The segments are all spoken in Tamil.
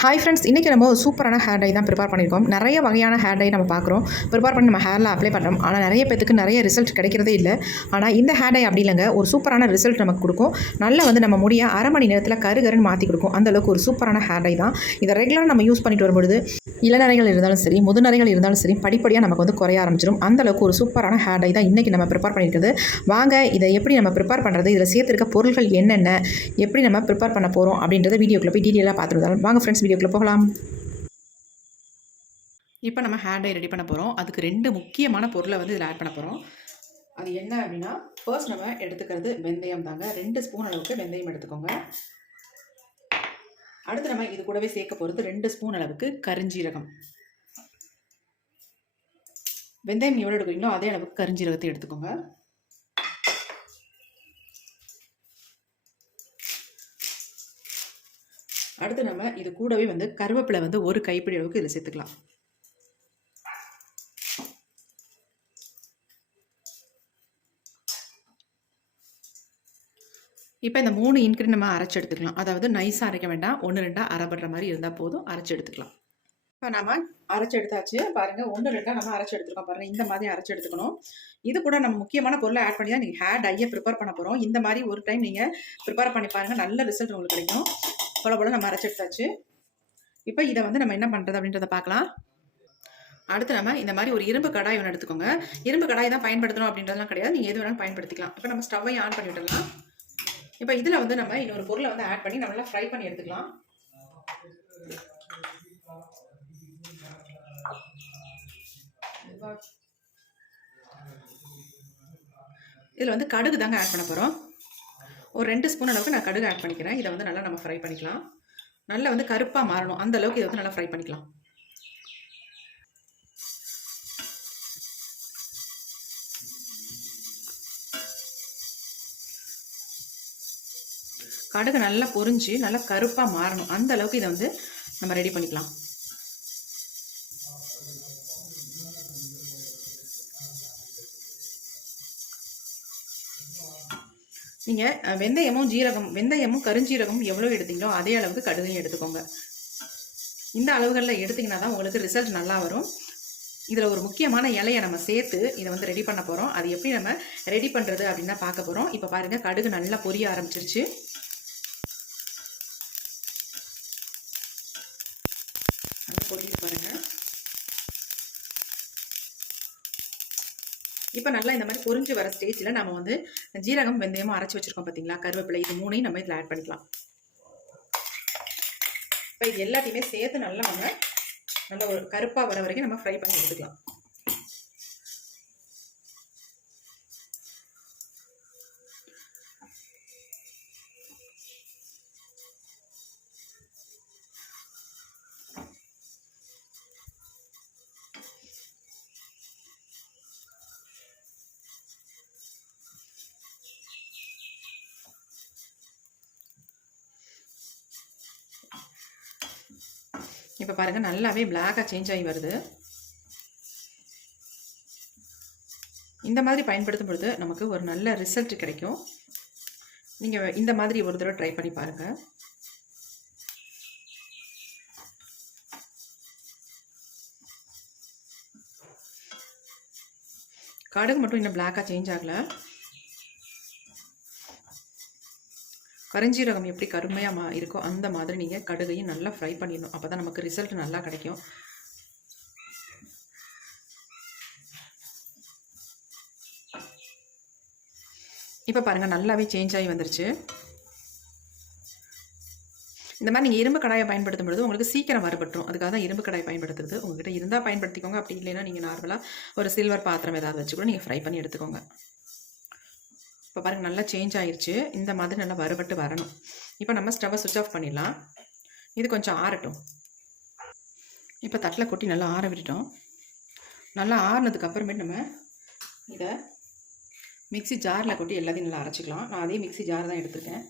ஹாய் ஃப்ரெண்ட்ஸ் இன்றைக்கி நம்ம ஒரு சூப்பரான ஹேர் டை தான் ப்ரிப்பேர் பண்ணியிருக்கோம். நிறைய வகையான ஹேர் டை நம்ம பார்க்குறோம். ப்ரிப்பேர் பண்ணி நம்ம ஹேரில் அப்ளை பண்ணுறோம் ஆனால் நிறைய பேத்துக்கு நிறைய ரிசல்ட் கிடைக்கிறதே இல்லை. ஆனால் இந்த ஹேர் டை அப்படி இல்லைங்க. ஒரு சூப்பரான ரிசல்ட் நமக்கு கொடுக்கும். நல்லா வந்து நம்ம முடிய அரை மணி நேரத்தில் கருகருன்னு மாற்றி கொடுக்கும். அந்தளவுக்கு ஒரு சூப்பரான ஹேர் டை தான். இதை ரெகுலராக நம்ம யூஸ் பண்ணிட்டு வரும்பொழுது இளநரைகள் இருந்தாலும் சரி முதுநரைகள் இருந்தாலும் சரி படிப்படியாக நமக்கு வந்து குறைய ஆரம்பிச்சிடும் அந்த அளவுக்கு ஒரு சூப்பரான ஹேர் டை தான் இன்றைக்கி நம்ம ப்ரிப்பேர் பண்ணியிருக்கிறது. வாங்க இதை எப்படி நம்ம ப்ரிப்பேர் பண்ணுறது இதில் சேர்த்துருக்க பொருட்கள் என்னென்ன? எப்படி நம்ம ப்ரிப்பேர் பண்ண போகிறோம் அப்படின்றத வீடியோக்குள்ளே போய் டீட்டெயிலாக பார்த்துருந்தாலும் வாங்க ஃப்ரெண்ட்ஸ் வீடியோக்குள்ளே போகலாம். இப்போ நம்ம ஹேர் டை ரெடி பண்ண போகிறோம் அதுக்கு ரெண்டு முக்கியமான பொருளை வந்து இதில் ஆட் பண்ண போகிறோம் அது என்ன அப்படின்னா ஃபர்ஸ்ட் நம்ம எடுத்துக்கிறது வெந்தயம் தாங்க. ரெண்டு ஸ்பூன் அளவுக்கு வெந்தயம் எடுத்துக்கோங்க. அடுத்து நம்ம இது கூடவே சேர்க்க போகிறது ரெண்டு ஸ்பூன் அளவுக்கு கரிஞ்சீரகம். வெந்தயம் எவ்வளோ எடுக்கிறீங்களோ அதே அளவுக்கு கரிஞ்சீரகத்தை எடுத்துக்கோங்க. அடுத்து நம்ம இது கூடவே வந்து கருவேப்பிலை வந்து ஒரு கைப்பிடி அளவுக்கு இதில் சேர்த்துக்கலாம். இப்போ இந்த மூணு இன்க்ரீட் நம்ம அரைச்சி எடுத்துக்கலாம். அதாவது நைஸாக அரைக்க வேண்டாம். ஒன்று ரெண்டாக அரைப்படுற மாதிரி இருந்தால் போதும். அரைச்சி எடுத்துக்கலாம். இப்போ நம்ம அரைச்சி எடுத்தாச்சு. பாருங்கள் ஒன்று ரெண்டாக நம்ம அரைச்சி எடுத்துருக்கோம் பாருங்கள் இந்த மாதிரி அரைச்சி எடுத்துக்கணும். இது கூட நம்ம முக்கியமான பொருளை ஆட் பண்ணி தான் நீங்கள் ஹேர் டையை ப்ரிப்பேர் பண்ண போகிறோம் இந்த மாதிரி ஒரு டைம் நீங்கள் ப்ரிப்பேர் பண்ணி பாருங்கள் நல்ல ரிசல்ட் உங்களுக்கு கிடைக்கும். போல போல நம்ம அரைச்சி எடுத்தாச்சு. இப்போ இதை வந்து நம்ம என்ன பண்ணுறது அப்படின்றத பார்க்கலாம். அடுத்து நம்ம இந்த மாதிரி ஒரு இரும்பு கடாய் ஒன்று எடுத்துக்கோங்க. இரும்பு கடாய் தான் பயன்படுத்தணும் அப்படின்றதெல்லாம் கிடையாது. நீங்கள் எது வேணாலும் பயன்படுத்திக்கலாம். இப்போ நம்ம ஸ்டவ்வை ஆன் பண்ணி விடலாம் இப்போ இதில் வந்து நம்ம இன்னொரு பொருளை வந்து ஆட் பண்ணி நம்மளாம் ஃப்ரை பண்ணி எடுத்துக்கலாம். இதில் வந்து கடுகு தாங்க ஆட் பண்ண போகிறோம் ஒரு ரெண்டு ஸ்பூன் அளவுக்கு நான் கடுகு ஆட் பண்ணிக்கிறேன். இதை வந்து நல்லா நம்ம ஃப்ரை பண்ணிக்கலாம். நல்லா வந்து கருப்பாக மாறணும். அந்த அளவுக்கு இதை வந்து நல்லா ஃப்ரை பண்ணிக்கலாம். கடுகு நல்லா பொரிஞ்சு நல்லா கருப்பாக மாறணும். அந்த அளவுக்கு இதை வந்து நம்ம ரெடி பண்ணிக்கலாம். நீங்கள் வெந்தயமும் ஜீரகம் வெந்தயமும் கருஞ்சீரகமும் எவ்வளோ எடுத்தீங்களோ அதே அளவுக்கு கடுகையும் எடுத்துக்கோங்க. இந்த அளவுகளில் எடுத்திங்கன்னா தான் உங்களுக்கு ரிசல்ட் நல்லா வரும். இதில் ஒரு முக்கியமான இலையை நம்ம சேர்த்து இதை வந்து ரெடி பண்ண போகிறோம் அது எப்படி நம்ம ரெடி பண்ணுறது அப்படின்னு தான் பார்க்க போகிறோம் இப்போ பாருங்கள் கடுகு நல்லா பொரிய ஆரம்பிச்சிருச்சு. இப்போ நல்லா இந்த மாதிரி பொறிஞ்சு வர ஸ்டேஜில் நம்ம வந்து ஜீரகம் வெந்தயமும் அரைச்சி வச்சுருக்கோம் பார்த்தீங்களா கருவேப்பிலை இது மூணையும் நம்ம இதில் ஆட் பண்ணிக்கலாம். இப்போ இது எல்லாத்தையுமே சேர்த்து நல்லா நம்ம நல்ல ஒரு கருப்பாக வர வரைக்கும் நம்ம ஃப்ரை பண்ணி எடுத்துக்கலாம். இப்போ பாருங்கள் நல்லாவே பிளாக்காக சேஞ்ச் ஆகி வருது. இந்த மாதிரி பயன்படுத்தும் பொழுது நமக்கு ஒரு நல்ல ரிசல்ட் கிடைக்கும். நீங்கள் இந்த மாதிரி ஒரு தடவை ட்ரை பண்ணி பாருங்கள் கடுகு மட்டும் இன்னும் பிளாக்காக சேஞ்ச் ஆகலை. கருஞ்சீரகம் எப்படி கருமையாக மா இருக்கோ அந்த மாதிரி நீங்கள் கடுகையும் நல்லா ஃப்ரை பண்ணிடணும். அப்போ தான் நமக்கு ரிசல்ட் நல்லா கிடைக்கும். இப்போ பாருங்கள் நல்லாவே சேஞ்ச் ஆகி வந்துருச்சு. இந்த மாதிரி நீங்கள் இரும்பு கடாயை பயன்படுத்தும் பொழுது உங்களுக்கு சீக்கிரம் வறுபட்டுரும். அதுக்காக தான் இரும்பு கடாயை பயன்படுத்துறது. உங்கள்கிட்ட இருந்தால் பயன்படுத்திக்கோங்க. அப்படி இல்லைன்னா நீங்கள் நார்மலாக ஒரு சில்வர் பாத்திரம் ஏதாவது வச்சு கூட நீங்கள் ஃப்ரை பண்ணி எடுத்துக்கோங்க. இப்போ பாருங்கள் நல்லா சேஞ்ச் ஆயிடுச்சு இந்த மாதிரி நல்லா வறுபட்டு வரணும். இப்போ நம்ம ஸ்டவ்வை சுவிச் ஆஃப் பண்ணிடலாம். இது கொஞ்சம் ஆறட்டும். இப்போ தட்டில் கொட்டி நல்லா ஆற விட்டுட்டோம். நல்லா ஆறினதுக்கு அப்புறமேட்டு நம்ம இதை மிக்சி ஜாரில் கொட்டி எல்லாத்தையும் நல்லா அரைச்சிக்கலாம். நான் அதே மிக்சி ஜார் தான் எடுத்துருக்கேன்.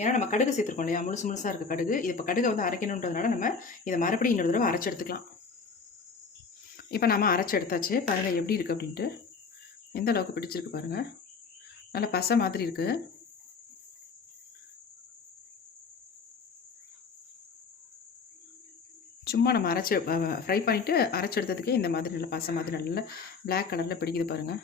ஏன்னா நம்ம கடுகு சேர்த்துருக்கோம் இல்லையா? முழுசு முழுசாக இருக்குது கடுகு. இது இப்போ கடுகை வந்து அரைக்கணுன்றதுனால நம்ம இதை மறுபடியும் இன்னொரு தடவை அரைச்சி எடுத்துக்கலாம். இப்போ நம்ம அரைச்சி எடுத்தாச்சு. பாருங்கள் எப்படி இருக்குது அப்படின்ட்டு. எந்த அளவுக்கு பிடிச்சிருக்கு பாருங்கள் நல்ல பசை மாதிரி இருக்குது சும்மா நம்ம அரைச்சி ஃப்ரை பண்ணிவிட்டு அரைச்சி எடுத்ததுக்கே இந்த மாதிரி நல்ல பசை மாதிரி நல்ல பிளாக் கலரில் பிடிக்குது பாருங்கள்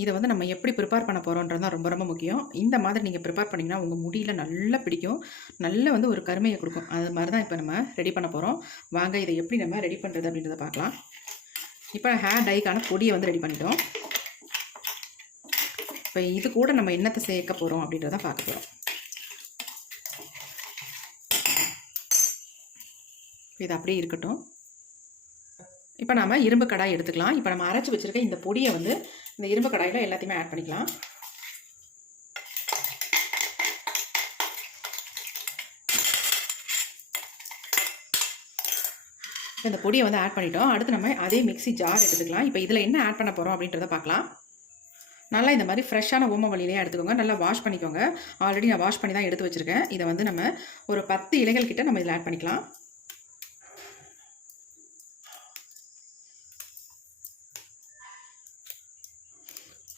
இதை வந்து நம்ம எப்படி ப்ரிப்பேர் பண்ண போகிறோன்றது தான் ரொம்ப ரொம்ப முக்கியம். இந்த மாதிரி நீங்கள் ப்ரிப்பேர் பண்ணிங்கன்னா உங்கள் முடியில் நல்லா பிடிக்கும். நல்ல வந்து ஒரு கருமையை கொடுக்கும். அது மாதிரி தான் இப்போ நம்ம ரெடி பண்ண போகிறோம் வாங்க இதை எப்படி நம்ம ரெடி பண்ணுறது அப்படின்றத பார்க்கலாம். இப்போ ஹேர் டைக்கான பொடியை வந்து ரெடி பண்ணிட்டோம். இப்போ இது கூட நம்ம என்னத்தை சேர்க்க போகிறோம் அப்படின்றத பார்க்க போகிறோம் இது அப்படியே இருக்கட்டும். இப்போ நம்ம இரும்பு கடாய் எடுத்துக்கலாம். இப்போ நம்ம அரைச்சி வச்சுருக்க இந்த பொடியை வந்து இந்த இரும்பு கடாயில் எல்லாத்தையுமே ஆட் பண்ணிக்கலாம். இந்த பொடியை வந்து ஆட் பண்ணிட்டோம். அடுத்து நம்ம அதே மிக்ஸி ஜார் எடுத்துக்கலாம். இப்போ இதில் என்ன ஆட் பண்ண போகிறோம் அப்படின்றத பார்க்கலாம். நல்லா இந்த மாதிரி ஃப்ரெஷ்ஷான ஓம வழியிலே எடுத்துக்கோங்க. நல்லா வாஷ் பண்ணிக்கோங்க. ஆல்ரெடி நான் வாஷ் பண்ணி தான் எடுத்து வச்சுருக்கேன். இதை வந்து நம்ம ஒரு பத்து இலைகள் கிட்ட நம்ம இதில் ஆட் பண்ணிக்கலாம்.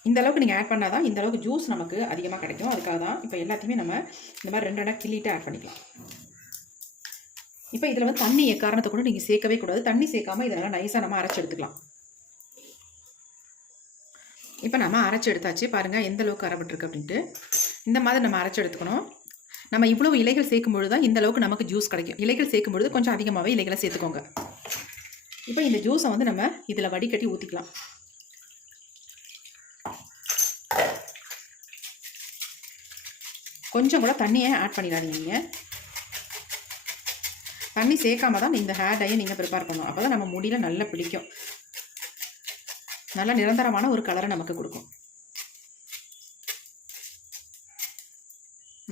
இந்த அளவுக்கு நீங்கள் ஆட் பண்ணால் தான் இந்த அளவுக்கு ஜூஸ் நமக்கு அதிகமாக கிடைக்கும். அதுக்காக தான் இப்போ எல்லாத்தையுமே நம்ம இந்த மாதிரி ரெண்டு ரெண்டாக கிள்ளிட்டு ஆட் பண்ணிக்கலாம். இப்போ இதில் வந்து தண்ணி எக்காரணத்தை கூட நீங்கள் சேர்க்கவே கூடாது. தண்ணி சேர்க்காம இதெல்லாம் நைஸாக நம்ம அரைச்சி எடுத்துக்கலாம். இப்போ நம்ம அரைச்சி எடுத்தாச்சு. பாருங்கள் எந்த அளவுக்கு அரைப்பட்டிருக்கு அப்படின்ட்டு. இந்த மாதிரி நம்ம அரைச்சி எடுத்துக்கணும். நம்ம இவ்வளவு இலைகள் சேர்க்கும் பொழுது தான் இந்த அளவுக்கு நமக்கு ஜூஸ் கிடைக்கும். இலைகள் சேர்க்கும் பொழுது கொஞ்சம் அதிகமாகவே இலைகளை சேர்த்துக்கோங்க. இப்போ இந்த ஜூஸை வந்து நம்ம இதில் வடிகட்டி ஊற்றிக்கலாம் கொஞ்சம் கூட தண்ணியை ஆட் பண்ணிடாதீங்க நீங்கள் தண்ணி சேர்க்காம தான் இந்த ஹேர் டையை நீங்கள் ப்ரிப்பேர் பண்ணணும். அப்போ தான் நம்ம முடியில் நல்லா பிடிக்கும். நல்ல நிரந்தரமான ஒரு கலரை நமக்கு கொடுக்கும்.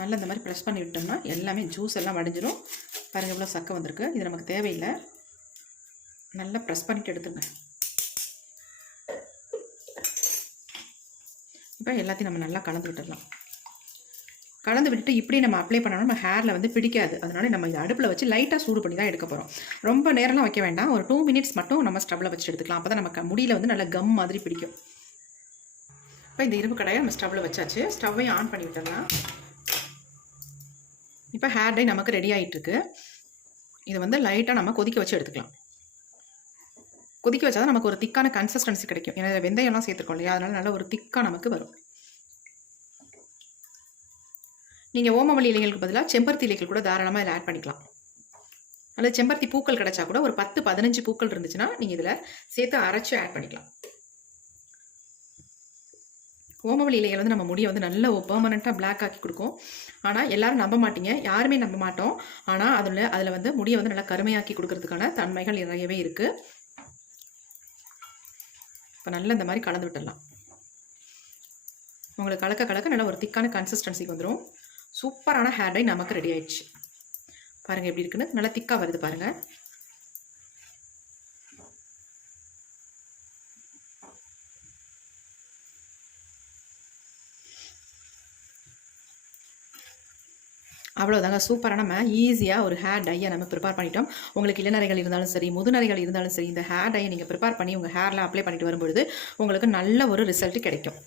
நல்லா இந்த மாதிரி ப்ரெஸ் பண்ணி விட்டோம்னா எல்லாமே ஜூஸ் எல்லாம் வடிஞ்சிடும் பாருங்கள் இவ்வளோ சக்கை வந்திருக்கு. இது நமக்கு தேவையில்லை. நல்லா ப்ரெஸ் பண்ணிட்டு எடுத்துங்க. இப்போ எல்லாத்தையும் நம்ம நல்லா கலந்து விட்டுடலாம். கலந்து விட்டுட்டு இப்படி நம்ம அப்ளை பண்ணோம்னா நம்ம ஹேரில் வந்து பிடிக்காது. அதனால நம்ம இதை அடுப்பில் வச்சு லைட்டாக சூடு பண்ணி தான் எடுக்க போகிறோம் ரொம்ப நேரம்லாம் வைக்க வேண்டாம். ஒரு டூ மினிட்ஸ் மட்டும் நம்ம ஸ்டவ்வில் வச்சு எடுத்துக்கலாம். அப்போ தான் நமக்கு முடியில் வந்து நல்லா கம் மாதிரி பிடிக்கும். இப்போ இந்த இரும்பு கடையை நம்ம ஸ்டவ்வில் வச்சாச்சு. ஸ்டவ்வையும் ஆன் பண்ணி விட்டுடலாம் இப்போ ஹேர் டை நமக்கு ரெடி ஆகிட்டுருக்கு இதை வந்து லைட்டாக நம்ம கொதிக்க வச்சு எடுத்துக்கலாம். கொதிக்க வச்சா தான் நமக்கு ஒரு திக்கான கன்சிஸ்டன்சி கிடைக்கும். ஏன்னா வெந்தயம்லாம் சேர்த்துருக்கோம் இல்லையா? அதனால நல்ல ஒரு திக்காக நமக்கு வரும். நீங்கள் ஓமவல்லி இலைகளுக்கு பதிலாக செம்பருத்தி இலைகள் கூட தாராளமாக இதில் ஆட் பண்ணிக்கலாம். அல்லது செம்பருத்தி பூக்கள் கிடச்சா கூட ஒரு பத்து பதினஞ்சு பூக்கள் இருந்துச்சுன்னா நீங்கள் இதில் சேர்த்து அரைச்சி ஆட் பண்ணிக்கலாம். ஓமவழி இலைகள் வந்து நம்ம முடியை வந்து நல்ல பெர்மனண்ட்டாக பிளாக் ஆக்கி கொடுக்கும். ஆனால் எல்லாரும் நம்ப மாட்டீங்க. யாருமே நம்ப மாட்டோம். ஆனால் அதில் அதில் வந்து முடியை வந்து நல்லா கருமையாக்கி கொடுக்கறதுக்கான தன்மைகள் நிறையவே இருக்குது இப்போ நல்லா இந்த மாதிரி கலந்து விட்டுடலாம். உங்களுக்கு கலக்க கலக்க நல்ல ஒரு திக்கான கன்சிஸ்டன்சிக்கு வந்துடும் சூப்பரான ஹேர் டை நமக்கு ரெடி ஆயிடுச்சு. பாருங்கள் எப்படி இருக்குன்னு. நல்லா திக்காக வருது பாருங்கள் அவ்வளோதாங்க சூப்பராக நம்ம ஈஸியாக ஒரு ஹேர் டையை நம்ம ப்ரிப்பேர் பண்ணிட்டோம். உங்களுக்கு இளநரைகள் இருந்தாலும் சரி முதுநரைகள் இருந்தாலும் சரி இந்த ஹேர் டையை நீங்கள் ப்ரிப்பேர் பண்ணி உங்கள் ஹேரில் அப்ளை பண்ணிட்டு வரும்பொழுது உங்களுக்கு நல்ல ஒரு ரிசல்ட் கிடைக்கும்.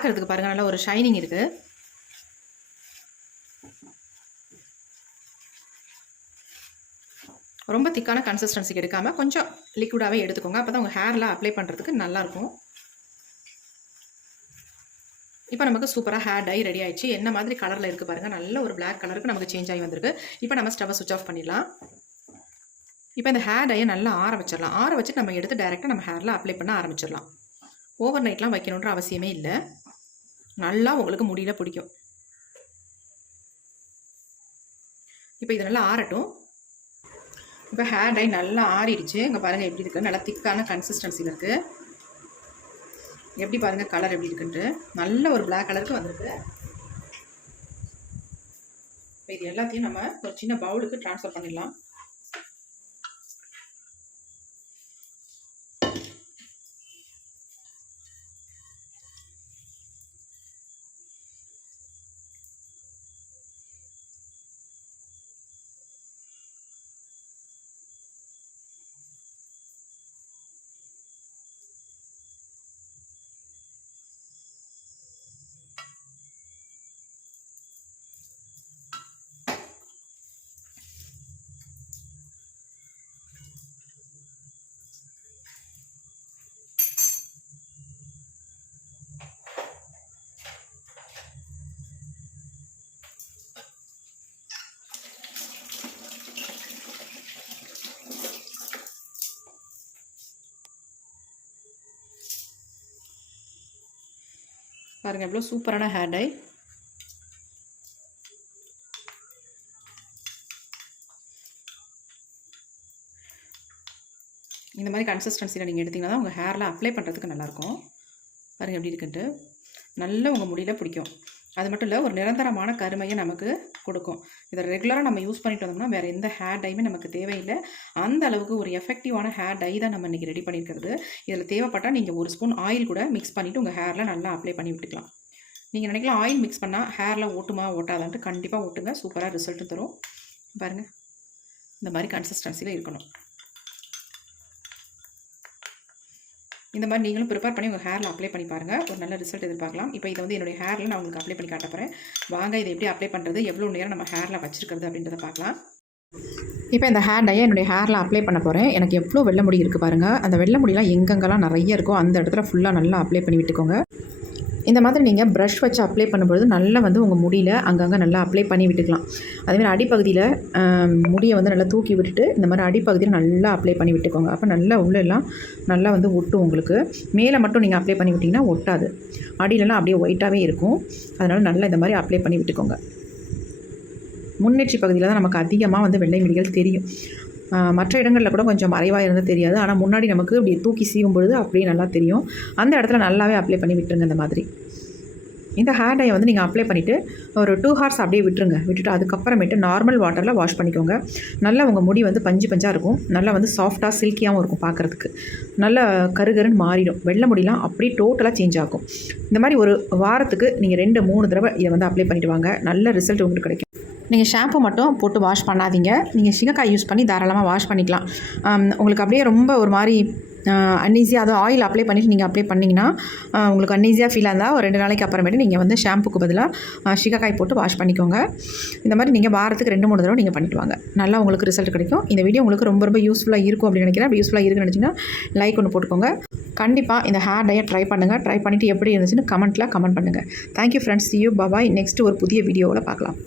பார்க்குறதுக்கு பாருங்கள் நல்ல ஒரு ஷைனிங் இருக்குது ரொம்ப திக்கான கன்சிஸ்டன்சிக்கு எடுக்காமல் கொஞ்சம் லிக்விடாகவே எடுத்துக்கோங்க. அப்போ தான் உங்கள் ஹேரில் அப்ளை பண்ணுறதுக்கு நல்லாயிருக்கும் இப்போ நமக்கு சூப்பராக ஹேர் டை ரெடி ஆயிடுச்சு. என்ன மாதிரி கலரில் இருக்குது பாருங்கள் நல்ல ஒரு பிளாக் கலருக்கு நமக்கு சேஞ்ச் ஆகி வந்திருக்கு. இப்போ நம்ம ஸ்டவ்வை சுவிச் ஆஃப் பண்ணிடலாம். இப்போ இந்த ஹேர் டையை நல்லா ஆற வச்சிடலாம். ஆற வச்சுட்டு நம்ம எடுத்து டைரெக்டாக நம்ம ஹேரில் அப்ளை பண்ண ஆரம்பிச்சிடலாம். ஓவர் நைட்லாம் வைக்கணுன்ற அவசியமே இல்லை. நல்லா உங்களுக்கு முடியல பிடிக்கும். இப்போ இது நல்லா ஆறட்டும். இப்போ ஹேர் டை நல்லா ஆறிடுச்சு. இங்கே பாருங்கள் எப்படி இருக்குது நல்லா திக்கான கன்சிஸ்டன்சியில் இருக்குது எப்படி பாருங்கள் கலர் எப்படி இருக்குன்ட்டு. நல்ல ஒரு பிளாக் கலருக்கு வந்திருக்கு. இப்போ இது எல்லாத்தையும் நம்ம ஒரு சின்ன பவுலுக்கு ட்ரான்ஸ்ஃபர் பண்ணிடலாம். பாருங்கள் எவ்வளோ சூப்பரான ஹேர் டை இந்த மாதிரி கன்சிஸ்டன்சியில் நீங்கள் எடுத்திங்கன்னா தான் உங்கள் ஹேரில் அப்ளை பண்ணுறதுக்கு நல்லாயிருக்கும் பாருங்கள் எப்படி இருக்குன்ட்டு. நல்ல உங்கள் முடியில் பிடிக்கும். அது மட்டும் இல்லை ஒரு நிரந்தரமான கருமையை நமக்கு கொடுக்கும். இதை ரெகுலராக நம்ம யூஸ் பண்ணிட்டு வந்தோம்னா வேறு எந்த ஹேர் டைமே நமக்கு தேவையில்லை. அந்த அளவுக்கு ஒரு எஃபெக்டிவான ஹேர் டை தான் நம்ம இன்றைக்கி ரெடி பண்ணியிருக்கிறது. இதில் தேவைப்பட்டால் நீங்கள் ஒரு ஸ்பூன் ஆயில் கூட மிக்ஸ் பண்ணிவிட்டு உங்கள் ஹேரில் நல்லா அப்ளை பண்ணி விட்டுக்கலாம். நீங்கள் நினைக்கலாம் ஆயில் மிக்ஸ் பண்ணால் ஹேரில் ஓட்டுமா ஓட்டாதான்ட்டு கண்டிப்பாக ஓட்டுங்க. சூப்பராக ரிசல்ட் தரும். பாருங்கள் இந்த மாதிரி கன்சிஸ்டன்சியில் இருக்கணும். இந்த மாதிரி நீங்களும் ப்ரிப்பேர் பண்ணி உங்கள் ஹேரில் அப்ளை பண்ணி பாருங்கள் ஒரு நல்ல ரிசல்ட் எதிர்பார்க்கலாம். இப்போ இதை வந்து என்னுடைய ஹேரில் நான் உங்களுக்கு அப்ளை பண்ணி காட்ட போகிறேன் வாங்க இதை எப்படி அப்ளை பண்ணுறது எவ்வளோ நேரம் நம்ம ஹேரில் வச்சிருக்கிறது அப்படின்றத பார்க்கலாம். இப்போ இந்த ஹேர் டையை என்னுடைய ஹேரில் அப்ளை பண்ண போகிறேன் எனக்கு எவ்வளோ வெள்ளை முடி இருக்குது பாருங்கள் அந்த வெள்ளை முடியெலாம் எங்கெங்கெல்லாம் நிறைய இருக்கோ அந்த இடத்துல ஃபுல்லாக நல்லா அப்ளை பண்ணி விட்டுக்கோங்க. இந்த மாதிரி நீங்கள் ப்ரஷ் வச்சு அப்ளை பண்ணும்பொழுது நல்லா வந்து உங்கள் முடியில் அங்கங்கே நல்லா அப்ளை பண்ணி விட்டுக்கலாம். அதேமாதிரி அடிப்பகுதியில் முடியை வந்து நல்லா தூக்கி விட்டுட்டு இந்த மாதிரி அடிப்பகுதியில் நல்லா அப்ளை பண்ணி விட்டுக்கோங்க. அப்போ நல்லா உள்ளெல்லாம் நல்லா வந்து ஒட்டும் உங்களுக்கு. மேலே மட்டும் நீங்கள் அப்ளை பண்ணி விட்டிங்கன்னா ஒட்டாது. அடியிலலாம் அப்படியே ஒயிட்டாகவே இருக்கும். அதனால் நல்லா இந்த மாதிரி அப்ளை பண்ணி விட்டுக்கோங்க. முன்னேற்றி பகுதியில் தான் நமக்கு அதிகமாக வந்து வெள்ளை முடிகள் தெரியும். மற்ற இடங்களில் கூட கொஞ்சம் மறைவாக இருந்தால் தெரியாது. ஆனால் முன்னாடி நமக்கு இப்படி தூக்கி சீவும் பொழுது அப்படியே நல்லா தெரியும். அந்த இடத்துல நல்லாவே அப்ளை பண்ணி விட்டுருங்க இந்த மாதிரி. இந்த ஹேர் டையை வந்து நீங்கள் அப்ளை பண்ணிவிட்டு ஒரு டூ ஹார்ஸ் அப்படியே விட்டுருங்க. விட்டுட்டு அதுக்கப்புறமேட்டு நார்மல் வாட்டரில் வாஷ் பண்ணிக்கோங்க. நல்லா உங்கள் முடி வந்து பஞ்சு பஞ்சாக இருக்கும். நல்லா வந்து சாஃப்டாக சில்கியாகவும் இருக்கும் பார்க்குறதுக்கு நல்லா கருகருன்னு மாறிடும். வெள்ளை முடியெலாம் அப்படியே டோட்டலாக சேஞ்ச் ஆகும். இந்த மாதிரி ஒரு வாரத்துக்கு நீங்கள் ரெண்டு மூணு தடவை இதை வந்து அப்ளை பண்ணிவிட்டு வாங்க. நல்ல ரிசல்ட் உங்களுக்கு கிடைக்கும். நீங்கள் ஷாம்பு மட்டும் போட்டு வாஷ் பண்ணாதீங்க. நீங்கள் சிங்கக்காய் யூஸ் பண்ணி தாராளமாக வாஷ் பண்ணிக்கலாம். உங்களுக்கு அப்படியே ரொம்ப ஒரு மாதிரி அன்ஈஸியாக அதை ஆயில் அப்ளை பண்ணிவிட்டு நீங்கள் அப்ளை பண்ணிங்கன்னா உங்களுக்கு அன்ஈஸியாக ஃபீல் இருந்தால் ஒரு ரெண்டு நாளைக்கு அப்புறமேட்டு நீங்கள் வந்து ஷாம்புக்கு பதிலாக சிகக்காய் போட்டு வாஷ் பண்ணிக்கோங்க. இந்த மாதிரி நீங்கள் வாரத்துக்கு ரெண்டு மூணு தடவை நீங்கள் பண்ணிட்டு வாங்க. நல்லா உங்களுக்கு ரிசல்ட் கிடைக்கும். இந்த வீடியோ உங்களுக்கு ரொம்ப ரொம்ப யூஸ்ஃபுல்லாக இருக்கும் அப்படின்னு நினைக்கிறேன். அப்படி யூஸ்ஃபுல்லாக இருக்குன்னு நினச்சிங்கன்னா லைக் ஒன்று போட்டுக்கோங்க. கண்டிப்பாக இந்த ஹேர் டையை ட்ரை பண்ணுங்கள் ட்ரை பண்ணிவிட்டு எப்படி இருந்துச்சுன்னு கமெண்ட்டில் கமெண்ட் பண்ணுங்கள் thank you friends you bye bye next ஒரு புதிய வீடியோவில் பார்க்கலாம்.